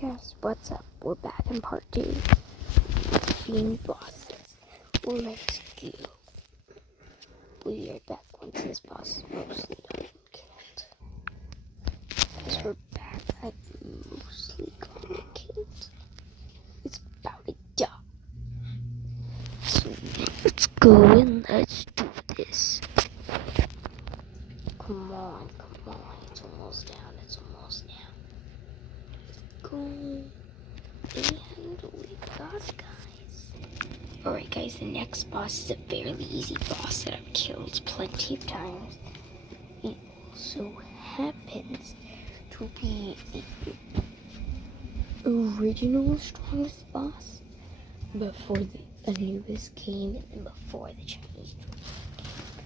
Guys, what's up? We're back in part 2. Defeating bosses. Let's go. We'll be right back once this boss is mostly done and killed. Guys, we're back. I've mostly gotten it killed. It's about to die. So let's go and let's do this. Come on. It's almost down. Go. And we got it, guys. Alright, guys, the next boss is a fairly easy boss that I've killed plenty of times. It also happens to be the original strongest boss before the Anubis came and before the Chinese troops.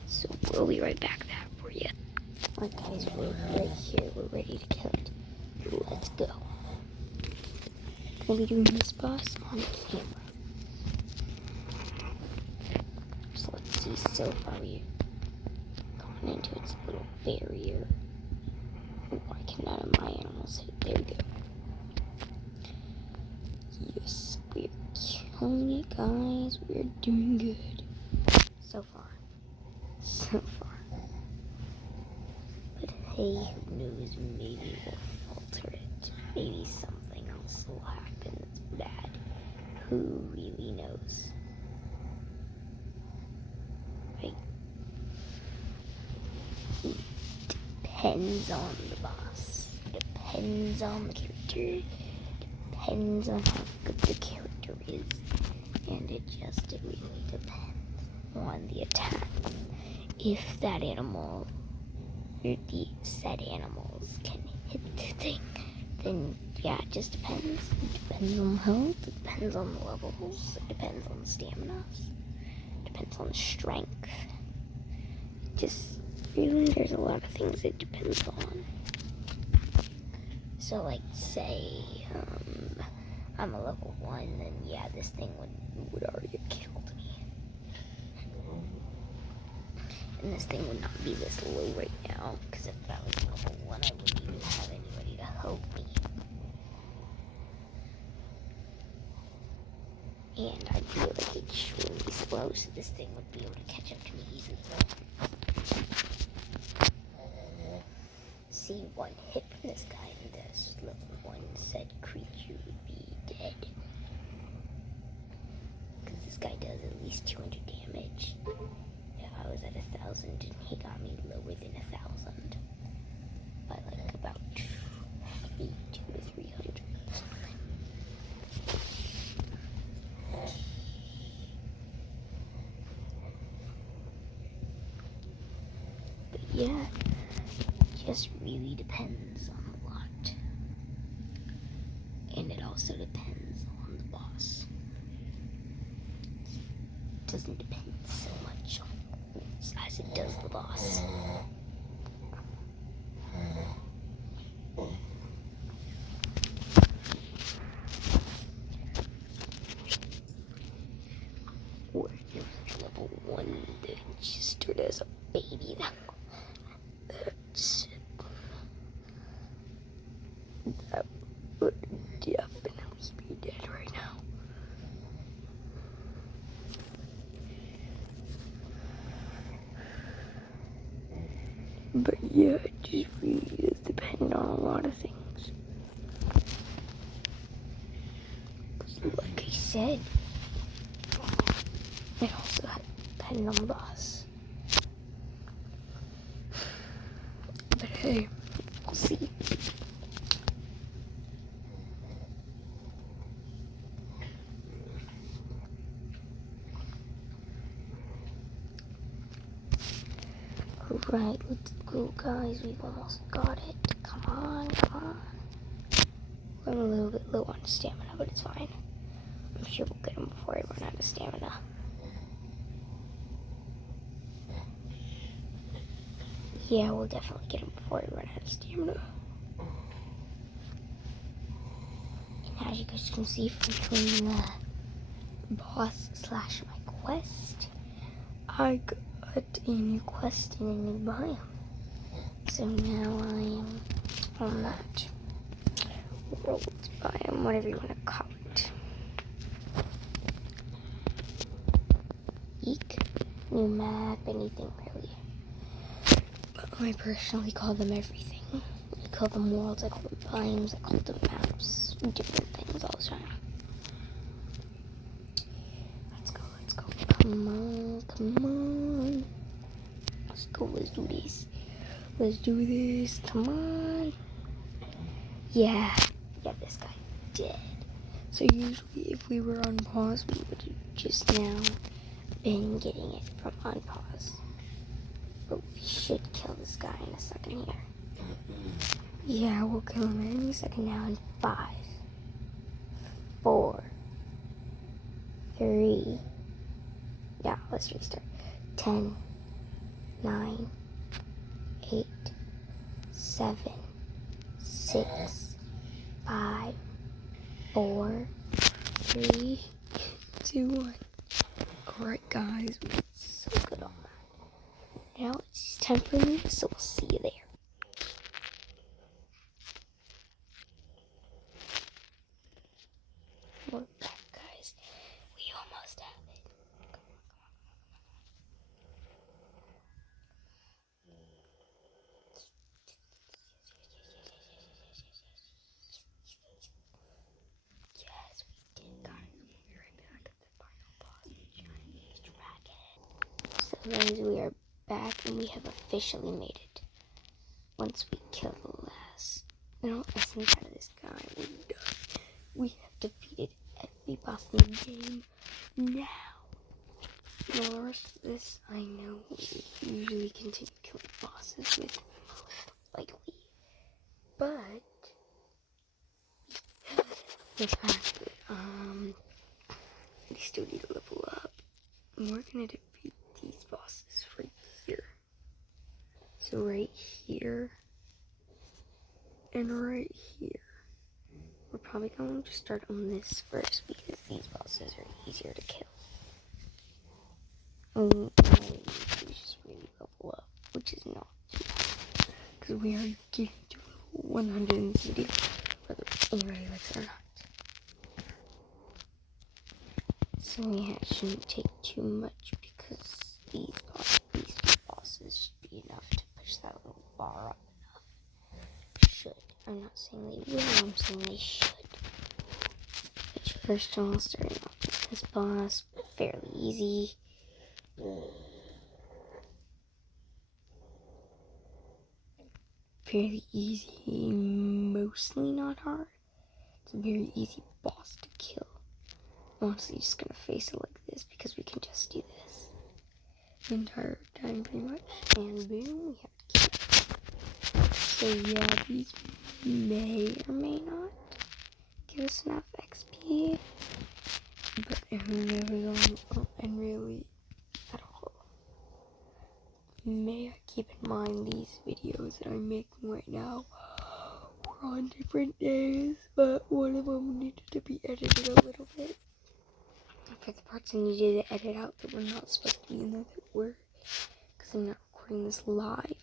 So we'll be right back there for you. Alright, guys, we're right here. We're ready to kill it. Let's go. We'll be doing this boss on camera. So let's see, so far we've gone into its little barrier. Why can none of my animals hit? There we go. Yes, we're killing it, guys. We're doing good. So far. But hey, who knows, maybe we'll falter it. Maybe something else will happen that's bad. Who really knows? Right? It depends on the boss. Depends on the character. Depends on how good the character is. And it really depends on the attack. If that animal, or the said animals can hit the thing, then yeah, it just depends. It depends on the health, it depends on the levels, it depends on the stamina, it depends on the strength. Just really, there's a lot of things it depends on. So like, say I'm a level 1, then yeah, this thing would already have killed me. And this thing would not be this low right now, because if I was level 1, I wouldn't even have anybody to help me. And I feel like it's really slow, so this thing would be able to catch up to me easily. See, one hit from this guy and this level 1 said creature would be dead. Because this guy does at least 200 damage. If I was at 1,000 and he got me lower than 1,000 by like about 200 to 300. But yeah, it just really depends on a lot. And it also depends on the boss. It doesn't depend so much on as it does the boss. Or if you're level 1, then registered as a baby, that would definitely be dead right now. But yeah, it just really does depend on a lot of things. Like I said, it also depends on the boss. But hey, we'll see. Alright, let's go, guys. We've almost got it. Come on. We're a little bit low on stamina, but it's fine. I'm sure we'll get him before I run out of stamina. Yeah, we'll definitely get him before I run out of stamina. And as you guys can see from between the boss / my quest, I got a new quest in a new biome. So now I am on that world biome. whatever you want to call it. Eek, new map, anything really. But I personally call them everything. I call them worlds, I call them biomes, I call them maps, different things all the time. Let's go. Come on. Let's go, let's do this. Come on. Yeah, this guy dead. So usually if we were on pause, we would have just now been getting it from unpause. But we should kill this guy in a second here. Yeah, we'll kill him in a second now in 5, 4, 3. Yeah, let's restart. 10, 9, 8, 7, 6, 5, 4, 3, 2, 1. Alright guys, we did so good on that. Now it's time for me, so we'll see you there. We're back, guys. We almost have it. Yes, we did, guys. We'll be right back at the final boss, the Chinese dragon. So guys, we are back and we have officially made it. Once we kill the last essence out of this guy, we're done. We have defeated every boss in the game. Now the rest of this, I know we usually continue killing bosses with most likely, but the fact that we still need to level up. We're gonna defeat these bosses right here. So right here and right here. We're probably going to start on this first because these bosses are easier to kill. All we need to just really level up, which is not too bad, because we are getting to level 180, whether anybody likes it or not. So we shouldn't take too much because these two bosses should be enough to push that little bar up enough. Should. I'm not saying they will, I'm saying they should. Which first of all, starting off with this boss, fairly easy. Fairly easy, mostly not hard. It's a very easy boss to kill. Honestly, just gonna face it like this because we can just do this the entire time pretty much. And boom, we have to kill. So yeah, these may or may not give us enough XP, but and really at all. May I keep in mind these videos that I'm making right now were on different days, but one of them needed to be edited a little bit. For the parts I needed to edit out that were not supposed to be in there that were, because I'm not recording this live.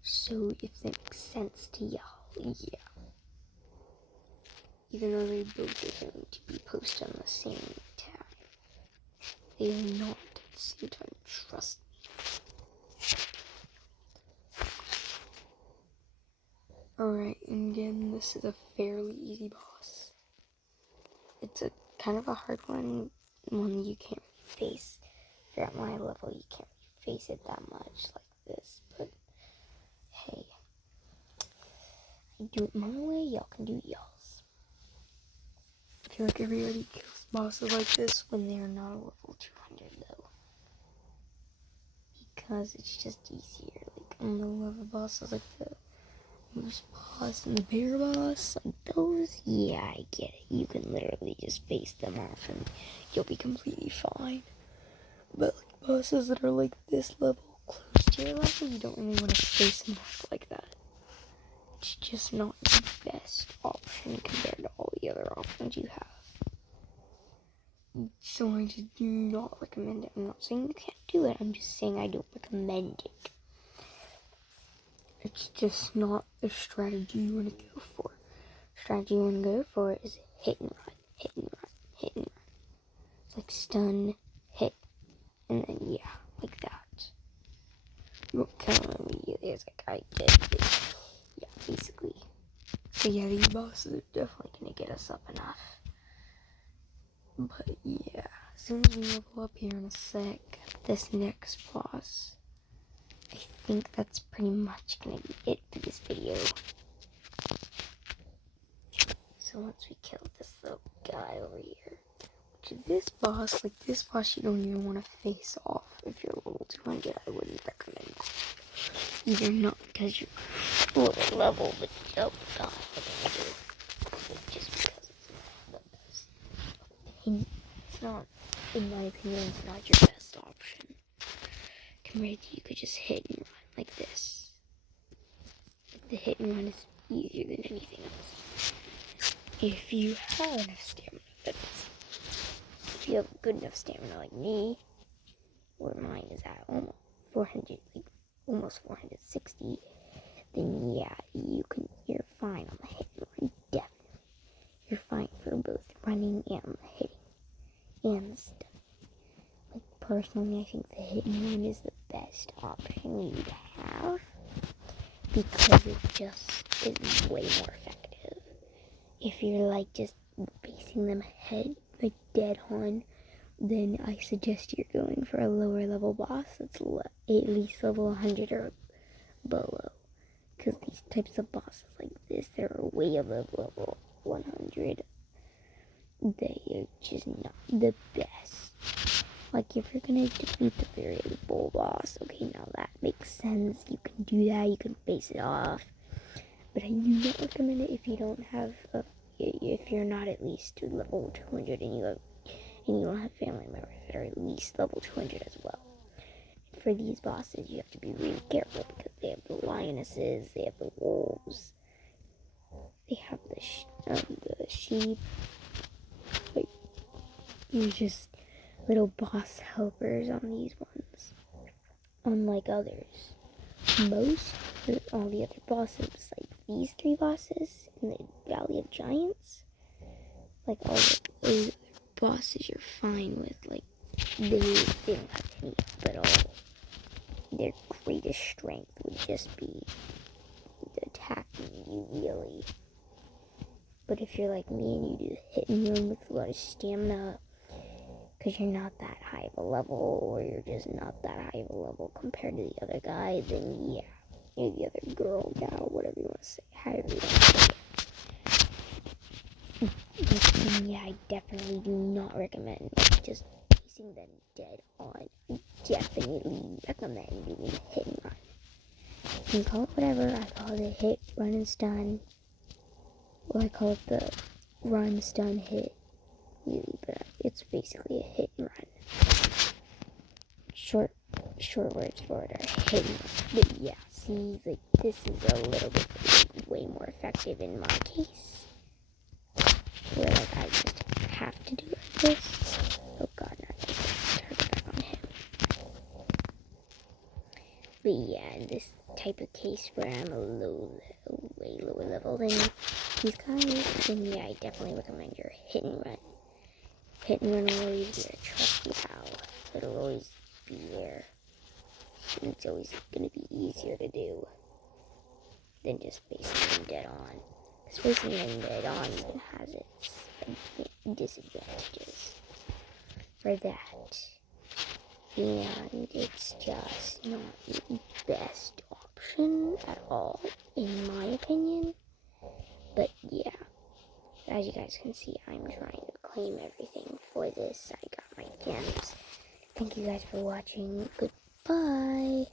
So if that makes sense to y'all, yeah. Even though they both are going to be posted on the same time, they are not at the same time, trust me. Alright, and again, this is a fairly easy boss. It's a kind of a hard one you can't really face. If you're at my level, you can't really face it that much like this, but hey, I do it my way, y'all can do y'all's. I feel like everybody kills bosses like this when they are not a level 200 though, because it's just easier. Like on the level bosses like the moose boss and the bear boss, like those, yeah, I get it. You can literally just face them off and you'll be completely fine. But like bosses that are like this level, close to your level, you don't really want to face them off like that. It's just not the best option compared to all the other options you have. So I just do not recommend it. I'm not saying you can't do it, I'm just saying I don't recommend it. It's just not a strategy you want to go for. strategy you want to go for is hit and run, hit and run, hit and run. It's like stun, hit, and then yeah, like that. You won't kill him immediately. It's like I did. Yeah, basically. So yeah, these bosses are definitely gonna get us up enough. But yeah, as soon as we level up here in a sec, this next boss, I think that's pretty much gonna be it for this video. So once we kill this little guy over here, which is this boss, like this boss you don't even want to face off if you're level 200, I wouldn't recommend that. Either not because you're lower level, but oh god, just because it's not the best. It's not, in my opinion, it's not your best option. Compared to you could just hit and run like this. Like the hit and run is easier than anything else. If you have enough stamina, that is. If you have good enough stamina like me, or mine is at almost 400, like almost 460, then yeah, you're fine on the hit and run, definitely. You're fine for both running and the hitting and the stuff. Like personally, I think the hit and run is the best option you'd have because it just is way more effective. If you're like just facing them head, like dead on, then I suggest you're going for a lower level boss that's at least level 100 or below. Because these types of bosses like this, they're way above level 100. They are just not the best. Like if you're gonna defeat the variable boss, okay, now that makes sense. You can do that, you can face it off. But I do not recommend it if you don't have if you're not at least level 200 and you don't have family members that are at least level 200 as well. And for these bosses, you have to be really careful because they have the lionesses, they have the wolves, they have the sheep. Like, you're just little boss helpers on these ones. Unlike others, all the other bosses, like these 3 bosses in the Valley of Giants, like all the bosses you're fine with, like they don't have any help at all. Their greatest strength would just be attacking you, really. But if you're like me and you do hit and run with a lot of stamina, because you're not that high of a level, or you're just not that high of a level compared to the other guy, then yeah, you're the other girl, gal, whatever you want to say, however you want to say it. But yeah, I definitely do not recommend just facing them dead on. I definitely recommend doing hit and run. You can call it whatever. I call it a hit, run, and stun. Or I call it the run, stun, hit. Really, but it's basically a hit and run. Short words for it are hit and run. But yeah, see, like this is a little bit way more effective in my case. Where like I just have to do it like this. Oh god, now I just turn it back on him. But yeah, in this type of case where I'm way lower level than these guys, then yeah, I definitely recommend your hit and run. Hit and run will always be a trusty pal. It'll always be there. And it's always going to be easier to do than just facing them dead on. Because facing them dead on has its disadvantages for that. And it's just not the best option at all, in my opinion. But yeah, as you guys can see, I'm trying to claim everything for this. I got my gems. Thank you guys for watching. Goodbye.